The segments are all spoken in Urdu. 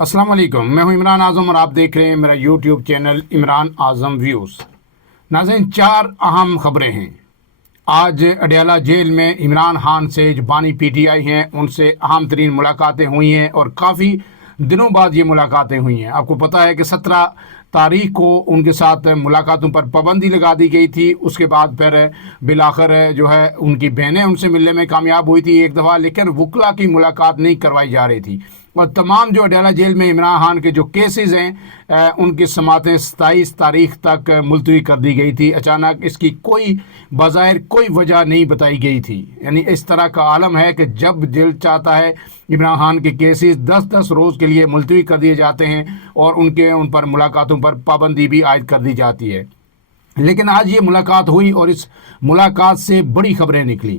السلام علیکم، میں ہوں عمران اعظم اور آپ دیکھ رہے ہیں میرا یوٹیوب چینل عمران اعظم ویوز۔ ناظرین، 4 اہم خبریں ہیں۔ آج اڈیالہ جیل میں عمران خان سے جو بانی پی ٹی آئی ہیں ان سے اہم ترین ملاقاتیں ہوئی ہیں اور کافی دنوں بعد یہ ملاقاتیں ہوئی ہیں۔ آپ کو پتہ ہے کہ 17 تاریخ کو ان کے ساتھ ملاقاتوں پر پابندی لگا دی گئی تھی۔ اس کے بعد پھر بالآخر جو ہے ان کی بہنیں ان سے ملنے میں کامیاب ہوئی تھی ایک دفعہ، لیکن وکلا کی ملاقات نہیں کروائی جا رہی تھی۔ اور تمام جو اڈیالہ جیل میں عمران خان کے جو کیسز ہیں ان کی سماعتیں 27 تاریخ تک ملتوی کر دی گئی تھی۔ اچانک اس کی کوئی بظاہر کوئی وجہ نہیں بتائی گئی تھی۔ یعنی اس طرح کا عالم ہے کہ جب دل چاہتا ہے عمران خان کے کیسز 10 روز کے لیے ملتوی کر دیے جاتے ہیں اور ان پر ملاقاتوں پر پابندی بھی عائد کر دی جاتی ہے۔ لیکن آج یہ ملاقات ہوئی اور اس ملاقات سے بڑی خبریں نکلی۔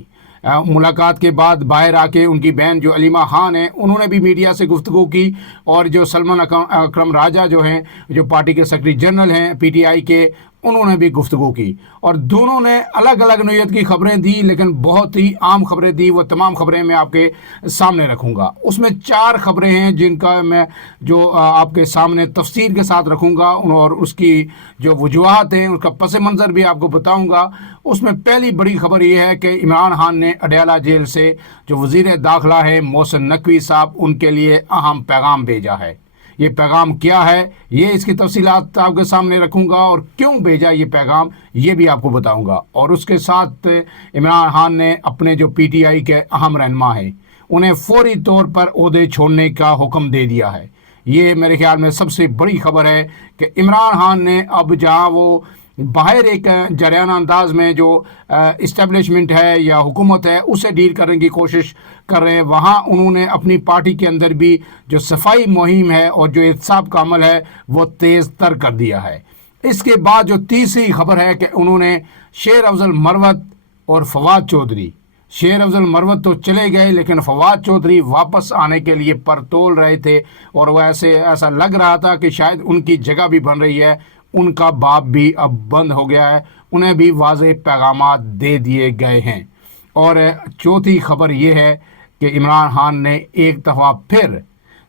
ملاقات کے بعد باہر آ کے ان کی بہن جو علیمہ خان ہیں انہوں نے بھی میڈیا سے گفتگو کی، اور جو سلمان اکرم راجہ جو ہیں، جو پارٹی کے سیکرٹری جنرل ہیں پی ٹی آئی کے، انہوں نے بھی گفتگو کی، اور دونوں نے الگ الگ نوعیت کی خبریں دی، لیکن بہت ہی عام خبریں دی۔ وہ تمام خبریں میں آپ کے سامنے رکھوں گا۔ اس میں 4 خبریں ہیں جن کا میں جو آپ کے سامنے تفصیل کے ساتھ رکھوں گا، اور اس کی جو وجوہات ہیں اس کا پس منظر بھی آپ کو بتاؤں گا۔ اس میں پہلی بڑی خبر یہ ہے کہ عمران خان نے اڈیالہ جیل سے جو وزیر داخلہ ہے محسن نقوی صاحب، ان کے لیے اہم پیغام بھیجا ہے۔ یہ پیغام کیا ہے، یہ اس کی تفصیلات آپ کے سامنے رکھوں گا، اور کیوں بھیجا یہ پیغام یہ بھی آپ کو بتاؤں گا۔ اور اس کے ساتھ عمران خان نے اپنے جو پی ٹی آئی کے اہم رہنما ہیں انہیں فوری طور پر عہدے چھوڑنے کا حکم دے دیا ہے۔ یہ میرے خیال میں سب سے بڑی خبر ہے کہ عمران خان نے اب جہاں وہ باہر ایک جریانہ انداز میں جو اسٹیبلشمنٹ ہے یا حکومت ہے اسے ڈیل کرنے کی کوشش کر رہے ہیں، وہاں انہوں نے اپنی پارٹی کے اندر بھی جو صفائی مہم ہے اور جو احتساب کا عمل ہے وہ تیز تر کر دیا ہے۔ اس کے بعد جو تیسری خبر ہے کہ انہوں نے شیر افضل مروت اور فواد چودھری، شیر افضل مروت تو چلے گئے لیکن فواد چودھری واپس آنے کے لیے پر تول رہے تھے، اور وہ ایسا لگ رہا تھا کہ شاید ان کی جگہ بھی بن رہی ہے۔ ان کا باب بھی اب بند ہو گیا ہے، انہیں بھی واضح پیغامات دے دیے گئے ہیں۔ اور چوتھی خبر یہ ہے کہ عمران خان نے ایک دفعہ پھر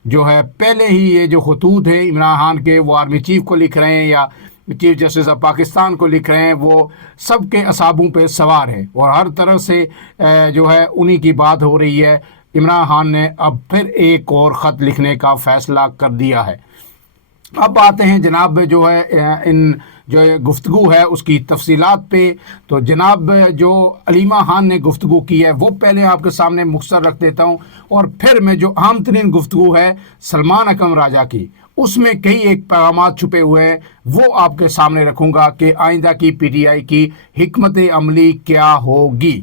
جو ہے پہلے ہی یہ جو خطوط ہیں عمران خان کے، وہ آرمی چیف کو لکھ رہے ہیں یا چیف جسٹس آف پاکستان کو لکھ رہے ہیں، وہ سب کے اعصابوں پہ سوار ہیں اور ہر طرف سے جو ہے انہی کی بات ہو رہی ہے۔ عمران خان نے اب پھر ایک اور خط لکھنے کا فیصلہ کر دیا ہے۔ اب آتے ہیں جناب جو ہے ان جو گفتگو ہے اس کی تفصیلات پہ۔ تو جناب جو علیمہ خان نے گفتگو کی ہے وہ پہلے آپ کے سامنے مختصر رکھ دیتا ہوں، اور پھر میں جو اہم ترین گفتگو ہے سلمان اکرم راجہ کی، اس میں کئی ایک پیغامات چھپے ہوئے ہیں، وہ آپ کے سامنے رکھوں گا کہ آئندہ کی پی ٹی آئی کی حکمت عملی کیا ہوگی۔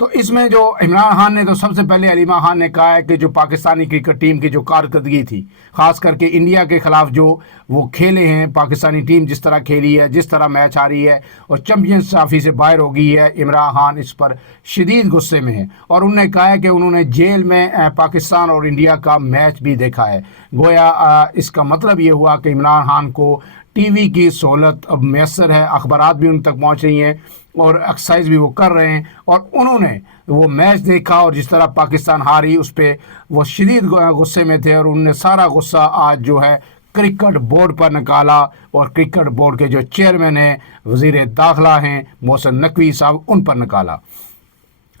تو اس میں جو عمران خان نے تو سب سے پہلے علیمہ خان نے کہا ہے کہ جو پاکستانی کرکٹ ٹیم کی جو کارکردگی تھی، خاص کر کے انڈیا کے خلاف جو وہ کھیلے ہیں، پاکستانی ٹیم جس طرح کھیلی ہے، جس طرح میچ ہاری ہے اور چیمپئنز ٹرافی سے باہر ہو گئی ہے، عمران خان اس پر شدید غصے میں ہے، اور انہوں نے کہا ہے کہ انہوں نے جیل میں پاکستان اور انڈیا کا میچ بھی دیکھا ہے۔ گویا اس کا مطلب یہ ہوا کہ عمران خان کو ٹی وی کی سہولت اب میسر ہے، اخبارات بھی ان تک پہنچ رہی ہیں اور ایکسرسائز بھی وہ کر رہے ہیں، اور انہوں نے وہ میچ دیکھا اور جس طرح پاکستان ہاری اس پہ وہ شدید غصے میں تھے، اور انہوں نے سارا غصہ آج جو ہے کرکٹ بورڈ پر نکالا، اور کرکٹ بورڈ کے جو چیئرمین ہیں، وزیر داخلہ ہیں محسن نقوی صاحب، ان پر نکالا۔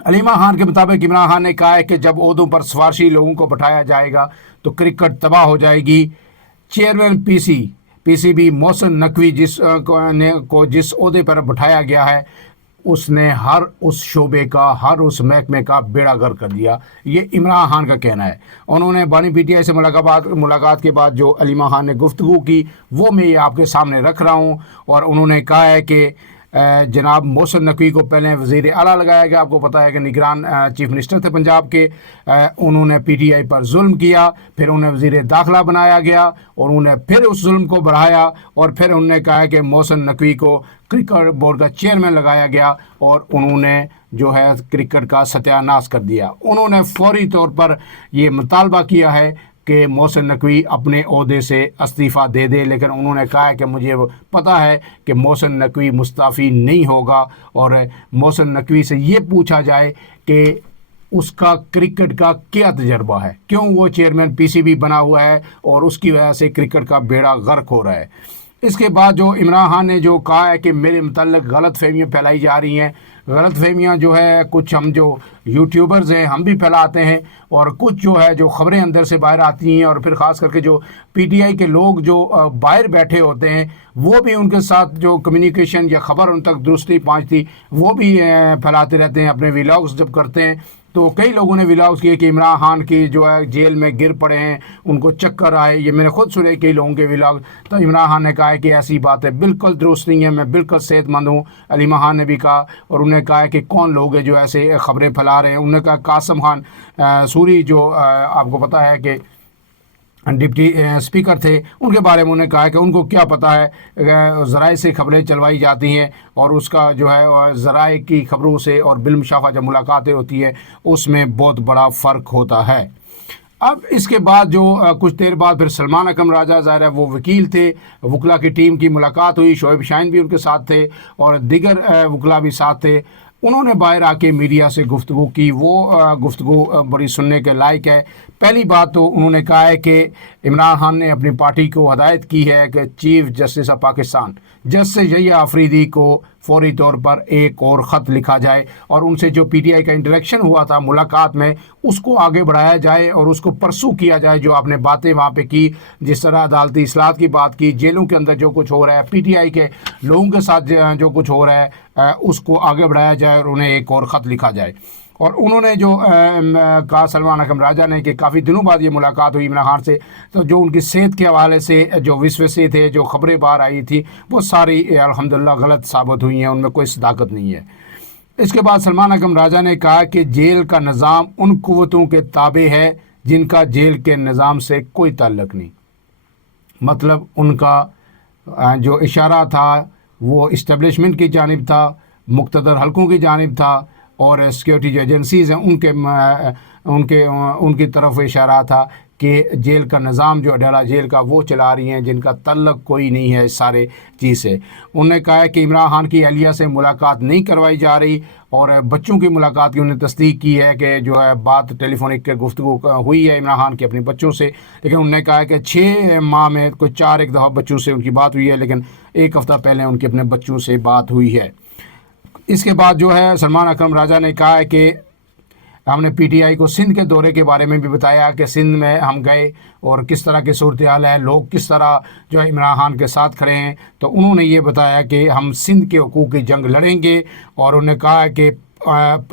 علیمہ خان کے مطابق عمران خان نے کہا ہے کہ جب عہدوں پر سفارشی لوگوں کو بٹھایا جائے گا تو کرکٹ تباہ ہو جائے گی۔ Chairman P C B Mohsin Naqvi جس عہدے پر بٹھایا گیا ہے، اس نے ہر اس شعبے کا، ہر اس محکمے کا بیڑا غرق کر دیا، یہ عمران خان کا کہنا ہے۔ انہوں نے بانی پی ٹی آئی سے ملاقات کے بعد جو علیمہ خان نے گفتگو کی وہ میں یہ آپ کے سامنے رکھ رہا ہوں، اور انہوں نے کہا ہے کہ جناب محسن نقوی کو پہلے وزیر اعلیٰ لگایا گیا، آپ کو پتہ ہے کہ نگران چیف منسٹر تھے پنجاب کے، انہوں نے پی ٹی آئی پر ظلم کیا، پھر انہیں وزیر داخلہ بنایا گیا اور انہوں نے پھر اس ظلم کو بڑھایا، اور پھر انہوں نے کہا کہ محسن نقوی کو کرکٹ بورڈ کا چیئرمین لگایا گیا، اور انہوں نے جو ہے کرکٹ کا ستیہ ناش کر دیا۔ انہوں نے فوری طور پر یہ مطالبہ کیا ہے کہ محسن نقوی اپنے عہدے سے استعفیٰ دے دے، لیکن انہوں نے کہا ہے کہ مجھے پتہ ہے کہ محسن نقوی مستعفی نہیں ہوگا، اور محسن نقوی سے یہ پوچھا جائے کہ اس کا کرکٹ کا کیا تجربہ ہے، کیوں وہ چیئرمین پی سی بی بنا ہوا ہے اور اس کی وجہ سے کرکٹ کا بیڑا غرق ہو رہا ہے۔ اس کے بعد جو عمران خان نے جو کہا ہے کہ میرے متعلق غلط فہمیاں پھیلائی جا رہی ہیں، غلط فہمیاں جو ہے کچھ ہم جو یوٹیوبرز ہیں ہم بھی پھیلاتے ہیں، اور کچھ جو ہے جو خبریں اندر سے باہر آتی ہیں، اور پھر خاص کر کے جو پی ٹی آئی کے لوگ جو باہر بیٹھے ہوتے ہیں وہ بھی ان کے ساتھ جو کمیونیکیشن یا خبر ان تک درست نہیں پہنچتی وہ بھی پھیلاتے رہتے ہیں اپنے ولاگز جب کرتے ہیں۔ تو کئی لوگوں نے ولاگز کیے کہ عمران خان کی جو ہے جیل میں گر پڑے ہیں، ان کو چکر آئے، یہ میں نے خود سنے کئی لوگوں کے ولاگ۔ تو عمران خان نے کہا ہے کہ ایسی بات ہے بالکل درست نہیں ہے، میں بالکل صحت مند ہوں۔ علیمہ خان نے بھی کہا، اور انہوں نے کہا ہے کہ کون لوگ ہیں جو ایسے خبریں پھیلا رہے ہیں۔ انہوں نے کہا قاسم خان سوری جو آپ کو پتہ ہے کہ ڈپٹی اسپیکر تھے، ان کے بارے میں انہوں نے کہا کہ ان کو کیا پتہ ہے، ذرائع سے خبریں چلوائی جاتی ہیں، اور اس کا جو ہے ذرائع کی خبروں سے اور بالمشافہ جب ملاقاتیں ہوتی ہے اس میں بہت بڑا فرق ہوتا ہے۔ اب اس کے بعد جو کچھ دیر بعد پھر سلمان اکرم راجہ، ظاہر ہے وہ وکیل تھے، وکلا کی ٹیم کی ملاقات ہوئی، شعیب شاہین بھی ان کے ساتھ تھے اور دیگر وکلا بھی ساتھ تھے۔ انہوں نے باہر آ کے میڈیا سے گفتگو کی، وہ گفتگو بڑی سننے کے لائق ہے۔ پہلی بات تو انہوں نے کہا ہے کہ عمران خان نے اپنی پارٹی کو ہدایت کی ہے کہ chief justice of Pakistan justice Yahya Afridi کو فوری طور پر ایک اور خط لکھا جائے، اور ان سے جو پی ٹی آئی کا انٹریکشن ہوا تھا ملاقات میں اس کو آگے بڑھایا جائے اور اس کو پرسو کیا جائے۔ جو آپ نے باتیں وہاں پہ کی، جس طرح عدالتی اصلاحات کی بات کی، جیلوں کے اندر جو کچھ ہو رہا ہے، پی ٹی آئی کے لوگوں کے ساتھ جو کچھ ہو رہا ہے، اس کو آگے بڑھایا جائے اور انہیں ایک اور خط لکھا جائے۔ اور انہوں نے جو کہا سلمان اکرم راجہ نے کہ کافی دنوں بعد یہ ملاقات ہوئی عمران خان سے، تو جو ان کی صحت کے حوالے سے جو وسوسے تھے، جو خبریں باہر آئی تھی، وہ ساری الحمدللہ غلط ثابت ہوئی ہیں، ان میں کوئی صداقت نہیں ہے۔ اس کے بعد سلمان اکرم راجہ نے کہا کہ جیل کا نظام ان قوتوں کے تابع ہے جن کا جیل کے نظام سے کوئی تعلق نہیں۔ مطلب ان کا جو اشارہ تھا وہ اسٹیبلشمنٹ کی جانب تھا، مقتدر حلقوں کی جانب تھا، اور سیکیورٹی جو ایجنسیز ہیں ان کی طرف اشارہ تھا کہ جیل کا نظام جو اڈیالہ جیل کا وہ چلا رہی ہیں جن کا تعلق کوئی نہیں ہے اس سارے چیز سے۔ انہوں نے کہا ہے کہ عمران خان کی اہلیہ سے ملاقات نہیں کروائی جا رہی، اور بچوں کی ملاقات کی انہوں نے تصدیق کی ہے کہ جو ہے بات ٹیلی فونک گفتگو ہوئی ہے عمران خان کی اپنے بچوں سے، لیکن انہوں نے کہا ہے کہ 6 ماہ میں کوئی 4 ایک دفعہ بچوں سے ان کی بات ہوئی ہے، لیکن 1 ہفتہ پہلے ان کے اپنے بچوں سے بات ہوئی ہے۔ اس کے بعد جو ہے سلمان اکرم راجہ نے کہا ہے کہ ہم نے پی ٹی آئی کو سندھ کے دورے کے بارے میں بھی بتایا کہ سندھ میں ہم گئے اور کس طرح کی صورتحال ہے، لوگ کس طرح جو ہے عمران خان کے ساتھ کھڑے ہیں۔ تو انہوں نے یہ بتایا کہ ہم سندھ کے حقوق کی جنگ لڑیں گے، اور انہوں نے کہا کہ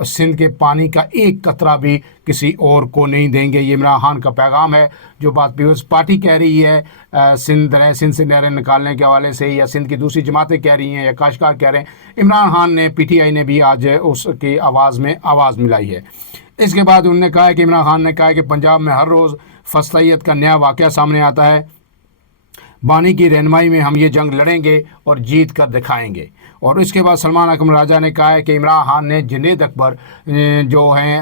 سندھ کے پانی کا ایک قطرہ بھی کسی اور کو نہیں دیں گے۔ یہ عمران خان کا پیغام ہے۔ جو بات پیپلز پارٹی کہہ رہی ہے سندھ سے نہریں نکالنے کے حوالے سے، یا سندھ کی دوسری جماعتیں کہہ رہی ہیں، یا کاشتکار کہہ رہے ہیں، عمران خان نے، پی ٹی آئی نے بھی آج اس کی آواز میں آواز ملائی ہے۔ اس کے بعد انہوں نے کہا کہ عمران خان نے کہا کہ پنجاب میں ہر روز فصلیت کا نیا واقعہ سامنے آتا ہے، بانی کی رہنمائی میں ہم یہ جنگ لڑیں گے اور جیت کر دکھائیں گے۔ اور اس کے بعد سلمان اکرم راجہ نے کہا ہے کہ عمران خان نے جنید اکبر جو ہیں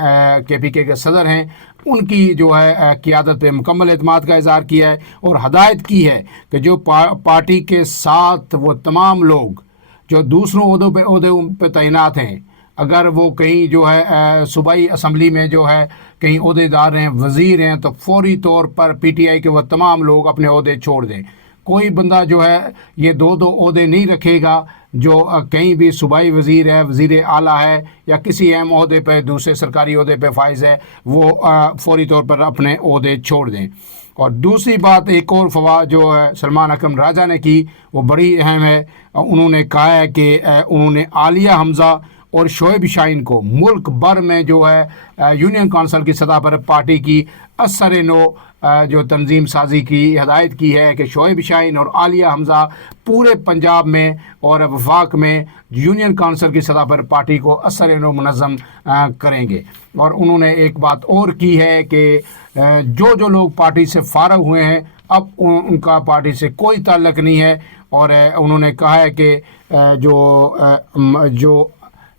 کے پی کے صدر ہیں، ان کی جو ہے قیادت پہ مکمل اعتماد کا اظہار کیا ہے، اور ہدایت کی ہے کہ جو پارٹی کے ساتھ وہ تمام لوگ جو دوسروں عہدوں پہ تعینات ہیں، اگر وہ کہیں جو ہے صوبائی اسمبلی میں جو ہے کہیں عہدے دار ہیں، وزیر ہیں، تو فوری طور پر پی ٹی آئی کے وہ تمام لوگ اپنے عہدے چھوڑ دیں۔ کوئی بندہ جو ہے یہ 2 عہدے نہیں رکھے گا، جو کہیں بھی صوبائی وزیر ہے، وزیر اعلیٰ ہے، یا کسی اہم عہدے پہ، دوسرے سرکاری عہدے پہ فائز ہے، وہ فوری طور پر اپنے عہدے چھوڑ دیں۔ اور دوسری بات ایک اور جو سلمان اکرم راجہ نے کی وہ بڑی اہم ہے۔ انہوں نے کہا ہے کہ انہوں نے عالیہ حمزہ اور شعیب شاہین کو ملک بھر میں جو ہے یونین کونسل کی سطح پر پارٹی کی اثر نو جو تنظیم سازی کی ہدایت کی ہے کہ شعیب شاہین اور عالیہ حمزہ پورے پنجاب میں اور وفاق میں یونین کونسل کی سطح پر پارٹی کو اثر نو منظم کریں گے۔ اور انہوں نے ایک بات اور کی ہے کہ جو لوگ پارٹی سے فارغ ہوئے ہیں اب ان کا پارٹی سے کوئی تعلق نہیں ہے۔ اور انہوں نے کہا ہے کہ جو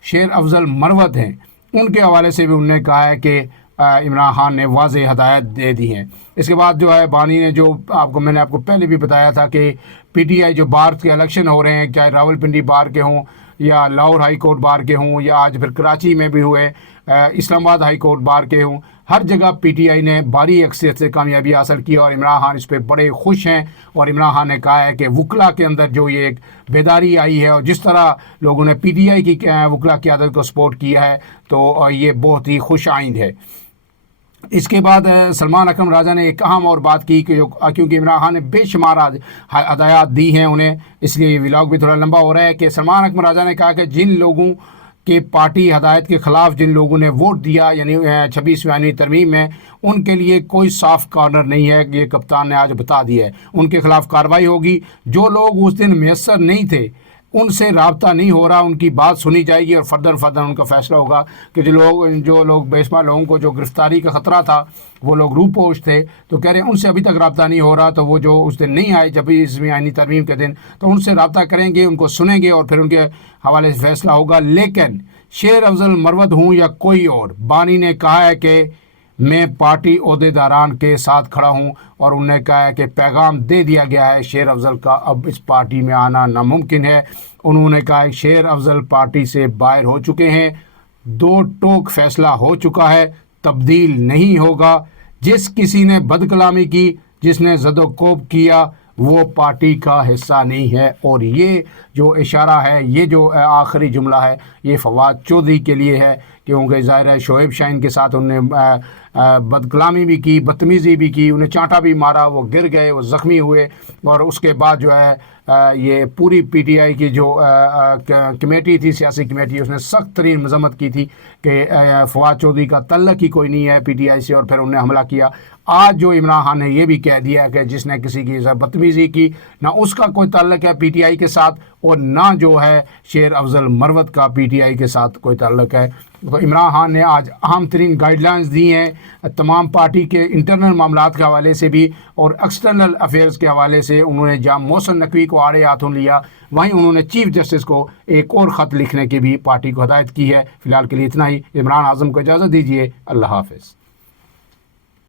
شیر افضل مروت ہیں ان کے حوالے سے بھی انہوں نے کہا ہے کہ عمران خان نے واضح ہدایت دے دی ہیں۔ اس کے بعد جو ہے بانی نے جو میں نے آپ کو پہلے بھی بتایا تھا کہ پی ٹی آئی جو بار کے الیکشن ہو رہے ہیں، چاہے راول پنڈی بار کے ہوں یا لاہور ہائی کورٹ بار کے ہوں یا آج پھر کراچی میں بھی ہوئے، اسلام آباد ہائی کورٹ بار کے ہوں، ہر جگہ پی ٹی آئی نے بھاری اکثریت سے کامیابی حاصل کی اور عمران خان اس پہ بڑے خوش ہیں۔ اور عمران خان نے کہا ہے کہ وکلا کے اندر جو یہ ایک بیداری آئی ہے اور جس طرح لوگوں نے پی ٹی آئی کی وکلا قیادت کو سپورٹ کیا ہے تو یہ بہت ہی خوش آئند ہے۔ اس کے بعد سلمان اکرم راجہ نے ایک اہم اور بات کی کہ کیونکہ عمران خان نے بے شمار ہدایات دی ہیں انہیں، اس لیے یہ ولاگ بھی تھوڑا لمبا ہو رہا ہے کہ سلمان اکرم راجہ نے کہا کہ جن لوگوں کہ پارٹی ہدایت کے خلاف جن لوگوں نے ووٹ دیا یعنی 26ویں آئینی ترمیم میں، ان کے لیے کوئی صاف کارنر نہیں ہے، یہ کپتان نے آج بتا دیا ہے، ان کے خلاف کارروائی ہوگی۔ جو لوگ اس دن میسر نہیں تھے، ان سے رابطہ نہیں ہو رہا، ان کی بات سنی جائے گی اور فردر ان کا فیصلہ ہوگا کہ جو لوگ بے شمار لوگوں کو جو گرفتاری کا خطرہ تھا، وہ لوگ روح پوش تھے، تو کہہ رہے ہیں ان سے ابھی تک رابطہ نہیں ہو رہا، تو وہ جو اس دن نہیں آئے 26ویں آئینی ترمیم کے دن، تو ان سے رابطہ کریں گے، ان کو سنیں گے اور پھر ان کے حوالے سے فیصلہ ہوگا۔ لیکن شیر افضل مروت ہوں یا کوئی اور، بانی نے کہا ہے کہ میں پارٹی عہدیداران کے ساتھ کھڑا ہوں اور انہوں نے کہا ہے کہ پیغام دے دیا گیا ہے شیر افضل کا، اب اس پارٹی میں آنا ناممکن ہے۔ انہوں نے کہا کہ شیر افضل پارٹی سے باہر ہو چکے ہیں، دو ٹوک فیصلہ ہو چکا ہے، تبدیل نہیں ہوگا۔ جس کسی نے بد کلامی کی، جس نے زد و کوب کیا، وہ پارٹی کا حصہ نہیں ہے۔ اور یہ جو اشارہ ہے، یہ جو آخری جملہ ہے، یہ فواد چودھری کے لیے ہے، کیونکہ ظاہر ہے شعیب شاہین کے ساتھ انہوں نے بد کلامی بھی کی، بدتمیزی بھی کی، انہیں چانٹا بھی مارا، وہ گر گئے، وہ زخمی ہوئے، اور اس کے بعد جو ہے یہ پوری پی ٹی آئی کی جو کمیٹی تھی، سیاسی کمیٹی، اس نے سخت ترین مذمت کی تھی کہ فواد چودھری کا تعلق ہی کوئی نہیں ہے پی ٹی آئی سے، اور پھر انہوں نے حملہ کیا۔ آج جو عمران خان نے یہ بھی کہہ دیا کہ جس نے کسی کی بدتمیزی کی، نہ اس کا کوئی تعلق ہے پی ٹی آئی کے ساتھ اور نہ جو ہے شیر افضل مروت کا پی ٹی آئی کے ساتھ کوئی تعلق ہے۔ تو عمران خان نے آج اہم ترین گائیڈ لائنز دی ہیں تمام پارٹی کے انٹرنل معاملات کے حوالے سے بھی اور ایکسٹرنل افیئرز کے حوالے سے۔ انہوں نے جہاں محسن نقوی کو آڑے ہاتھوں لیا، وہیں انہوں نے چیف جسٹس کو ایک اور خط لکھنے کی بھی پارٹی کو ہدایت کی ہے۔ فی الحال کے لیے اتنا ہی۔ عمران اعظم کو اجازت دیجیے، اللہ حافظ۔